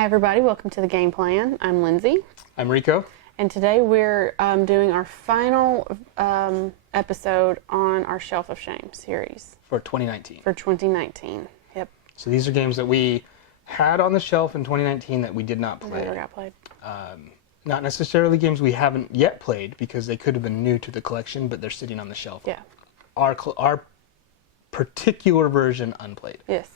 Hi everybody, welcome to the Game Plan. I'm Lindsay. I'm Rico. And today we're doing our final episode on our Shelf of Shame series. For 2019. For 2019, yep. So these are games that we had on the shelf in 2019 that we did not play. Never got played. Not necessarily games we haven't yet played because they could have been new to the collection, but they're sitting on the shelf. Yeah. Our particular version unplayed. Yes.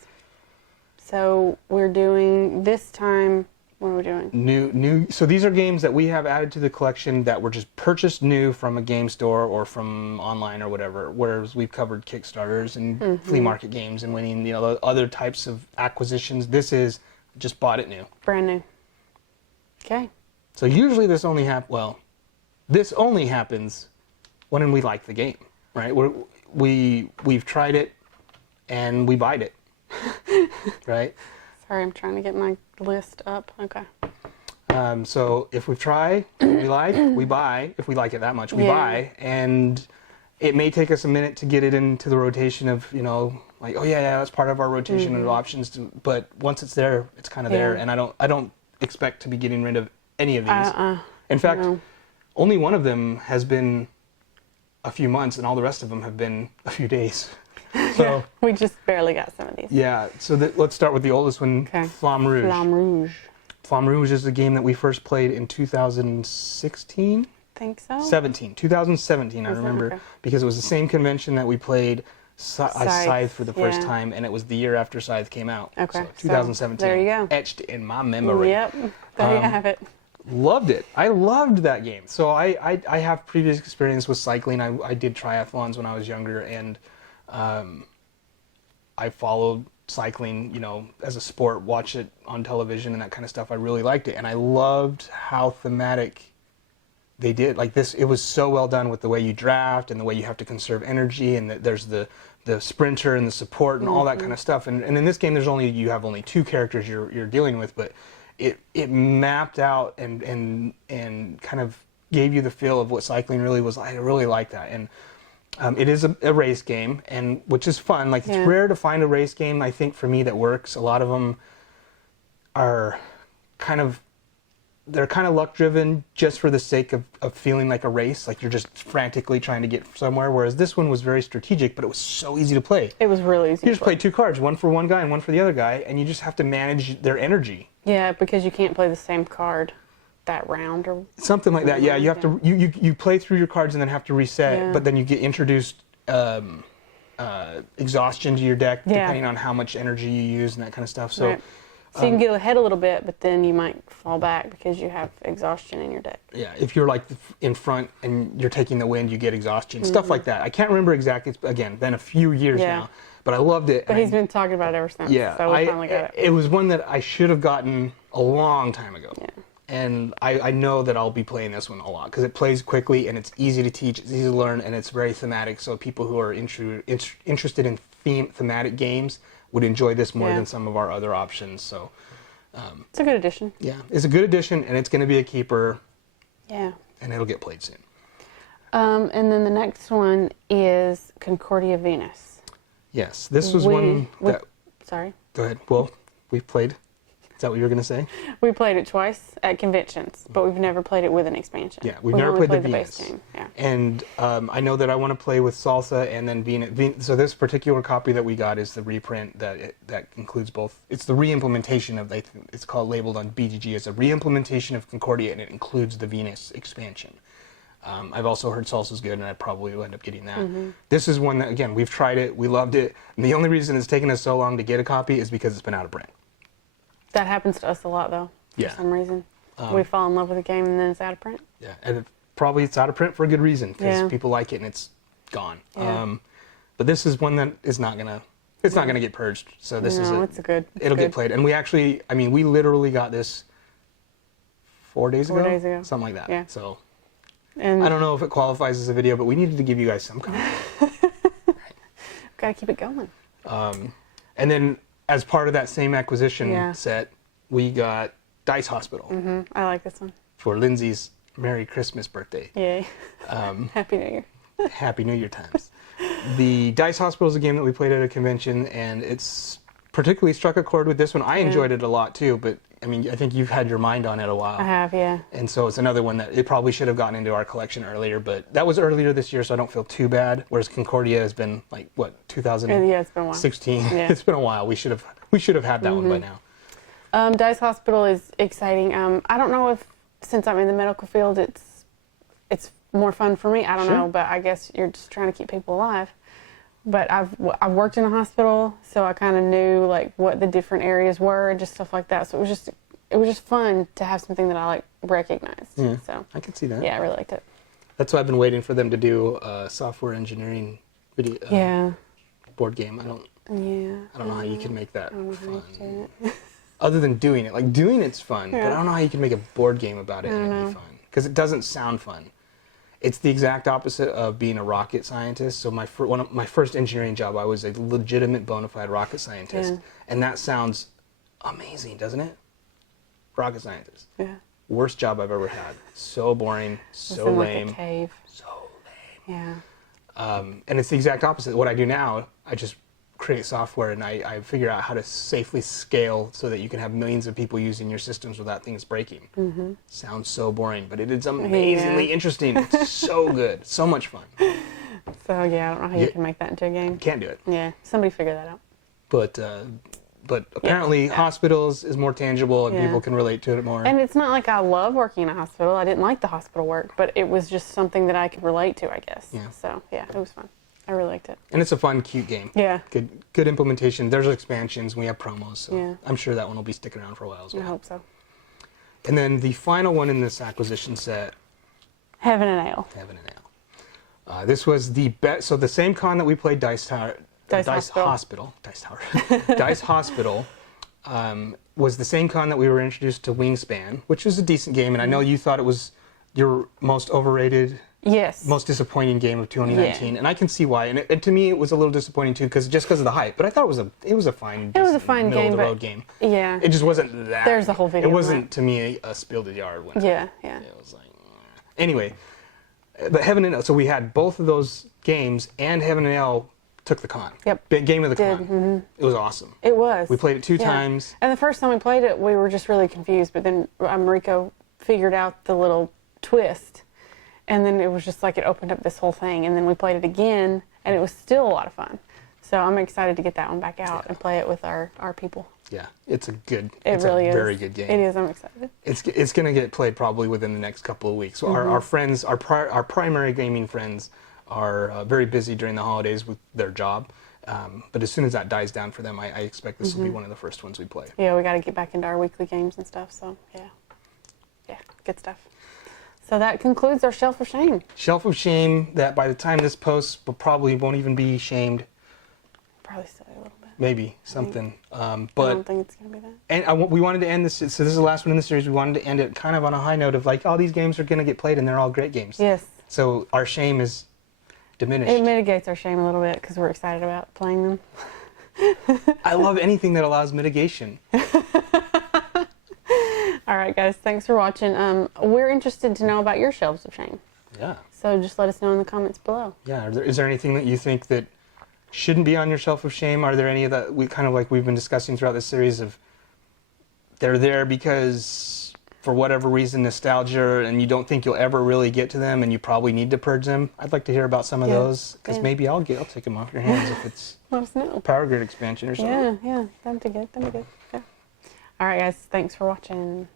So we're doing, this time, what are we doing? New. So these are games that we have added to the collection that were just purchased new from a game store or from online or whatever, whereas we've covered Kickstarters and flea market games and winning, other types of acquisitions. This is just bought it new. Brand new. Okay. So usually this only happens when we like the game, right? We've tried it and we buyed it. Right? Sorry, I'm trying to get my list up. Okay. So if we try, we like, we buy. If we like it that much, we buy. And it may take us a minute to get it into the rotation of, like, oh yeah, that's part of our rotation of options. But once it's there, it's kind of there. And I don't expect to be getting rid of any of these. In fact, only one of them has been a few months, and all the rest of them have been a few days. So we just barely got some of these. Yeah, so let's start with the oldest one, Flamme Rouge. Flamme Rouge. Flamme Rouge is a game that we first played in 2016? Think so? 2017, I remember, because it was the same convention that we played Scythe for the first time, and it was the year after Scythe came out. Okay. So 2017. So there you go. Etched in my memory. Yep, there you have it. Loved it. I loved that game. So I have previous experience with cycling. I did triathlons when I was younger, and I followed cycling, as a sport, watch it on television and that kind of stuff. I really liked it, and I loved how thematic they did. Like this, it was so well done with the way you draft and the way you have to conserve energy, and there's the sprinter and the support and all that kind of stuff. And in this game, you have only two characters you're dealing with, but it mapped out and kind of gave you the feel of what cycling really was. I really like that. And it is a race game, and which is fun. Like, it's rare to find a race game, I think, for me that works. A lot of them are they're kind of luck driven just for the sake of feeling like a race, like you're just frantically trying to get somewhere, whereas this one was very strategic, but it was so easy to play. It was really easy. You just play two cards, one for one guy and one for the other guy, and you just have to manage their energy. Yeah, because you can't play the same card that round or something like that. Yeah, you have to you play through your cards and then have to reset, but then you get introduced exhaustion to your deck depending on how much energy you use and that kind of stuff. So so you can get ahead a little bit, but then you might fall back because you have exhaustion in your deck. Yeah, if you're like in front and you're taking the wind, you get exhaustion, stuff like that. I can't remember exactly. It's again been a few years now, but I loved it. But he's been talking about it ever since. Yeah, so we finally got it. It was one that I should have gotten a long time ago. Yeah. And I know that I'll be playing this one a lot because it plays quickly and it's easy to teach, it's easy to learn, and it's very thematic. So people who are interested in thematic games would enjoy this more than some of our other options. So it's a good addition. Yeah, it's a good addition, and it's going to be a keeper. Yeah. And it'll get played soon. And then the next one is Concordia Venus. Yes, this was one that... Sorry. Go ahead. Well, we've played... Is that what you were going to say? We played it twice at conventions, but we've never played it with an expansion. Yeah, we've never played the Venus. Base game. Yeah. And I know that I want to play with Salsa and then Venus. So this particular copy that we got is the reprint that includes both. It's the re-implementation of, it's called, labeled on BGG as a re-implementation of Concordia, and it includes the Venus expansion. I've also heard Salsa's good, and I probably will end up getting that. This is one that, again, we've tried it, we loved it, and the only reason it's taken us so long to get a copy is because it's been out of print. That happens to us a lot, though, for some reason. We fall in love with a game, and then it's out of print. Yeah, and it's out of print for a good reason, because people like it, and it's gone. Yeah. But this is one that is not going to... It's not going to get purged, so this is it'll get played. And we actually... I mean, we literally got this 4 days ago? 4 days ago. Something like that. Yeah. So... And I don't know if it qualifies as a video, but we needed to give you guys some comment. Got to keep it going. And then, as part of that same acquisition set, we got Dice Hospital. I like this one. For Lindsay's Merry Christmas birthday. Yay. Happy New Year. Happy New Year times. The Dice Hospital is a game that we played at a convention, and it's particularly struck a chord with this one. I Yeah. enjoyed it a lot too, but I mean, I think you've had your mind on it a while. I have, yeah. And so it's another one that it probably should have gotten into our collection earlier, but that was earlier this year, so I don't feel too bad. Whereas Concordia has been like, what, 2016? Yeah, it's been a while. Yeah. It's been a while. We should have had that one by now. Dice Hospital is exciting. I don't know if, since I'm in the medical field, it's more fun for me. I don't Sure. know, but I guess you're just trying to keep people alive. But I've worked in a hospital, so I kind of knew like what the different areas were and just stuff like that. So it was just fun to have something that I like recognized. Yeah, So I can see that. yeah, I really liked it. That's why I've been waiting for them to do a software engineering video Yeah. board game. I don't know how you can make that I don't know how fun. you do it. Other than doing it, like doing it's fun, but I don't know how you can make a board game about it I and don't it'd know. be fun because it doesn't sound fun. It's the exact opposite of being a rocket scientist. So one of my first engineering job, I was a legitimate bona fide rocket scientist, Yeah. and that sounds amazing, doesn't it? Rocket scientist. Yeah. Worst job I've ever had. So boring, It's so in lame, like a cave. so lame. Yeah. And it's the exact opposite. What I do now, I just create software and I figure out how to safely scale so that you can have millions of people using your systems without things breaking. Mm-hmm. Sounds so boring, but it is amazingly interesting. It's so good. So much fun. So yeah, I don't know how you can make that into a game. Can't do it. Yeah. Somebody figure that out. But apparently hospitals is more tangible and Yeah. people can relate to it more. And it's not like I love working in a hospital. I didn't like the hospital work, but it was just something that I could relate to, I guess. Yeah. So yeah, it was fun. I really liked it. And it's a fun, cute game. Yeah. Good implementation. There's expansions. We have promos, so Yeah. I'm sure that one will be sticking around for a while as I well. hope so. And then the final one in this acquisition set, Heaven and Ale. Heaven and Ale. This was the best. So the same con that we played, Dice Hospital, was the same con that we were introduced to Wingspan, which was a decent game. And I know you thought it was your most overrated, Yes. most disappointing game of 2019, and I can see why. And to me, it was a little disappointing too, because of the hype. But I thought it was a fine, It was a decent, fine middle game, of the but road game. yeah. It just wasn't that. There's a whole video It on wasn't that. to me a spill the yard winner. Yeah. Yeah. It was like, anyway. But Heaven and Ale, so we had both of those games, and Heaven and Ale took the con. Yep. Big game of the Did, con. It was awesome. It was. We played it two Yeah. times. And the first time we played it, we were just really confused. But then Rico figured out the little twist. And then it was just like it opened up this whole thing. And then we played it again, and it was still a lot of fun. So I'm excited to get that one back out and play it with our people. Yeah, it's It it's really a is. very good game. It is. I'm excited. It's going to get played probably within the next couple of weeks. So our friends, our primary gaming friends, are very busy during the holidays with their job. But as soon as that dies down for them, I expect this will be one of the first ones we play. Yeah, we got to get back into our weekly games and stuff. So yeah, good stuff. So that concludes our Shelf of Shame. Shelf of Shame, that by the time this posts, probably won't even be shamed. Probably still a little bit. Maybe something. I But don't think it's going to be that. and we wanted to end this. So this is the last one in the series. We wanted to end it kind of on a high note of like, all these games are going to get played, and they're all great games. Yes. So our shame is diminished. It mitigates our shame a little bit because we're excited about playing them. I love anything that allows mitigation. All right, guys. Thanks for watching. We're interested to know about your shelves of shame. Yeah. So just let us know in the comments below. Yeah. Is there anything that you think that shouldn't be on your shelf of shame? Are there any that we kind of like we've been discussing throughout this series of they're there because for whatever reason, nostalgia, and you don't think you'll ever really get to them, and you probably need to purge them? I'd like to hear about some of those, because maybe I'll take them off your hands if it's Let us know. Power Grid expansion or something. Yeah, that'd be good. Yeah. All right, guys. Thanks for watching.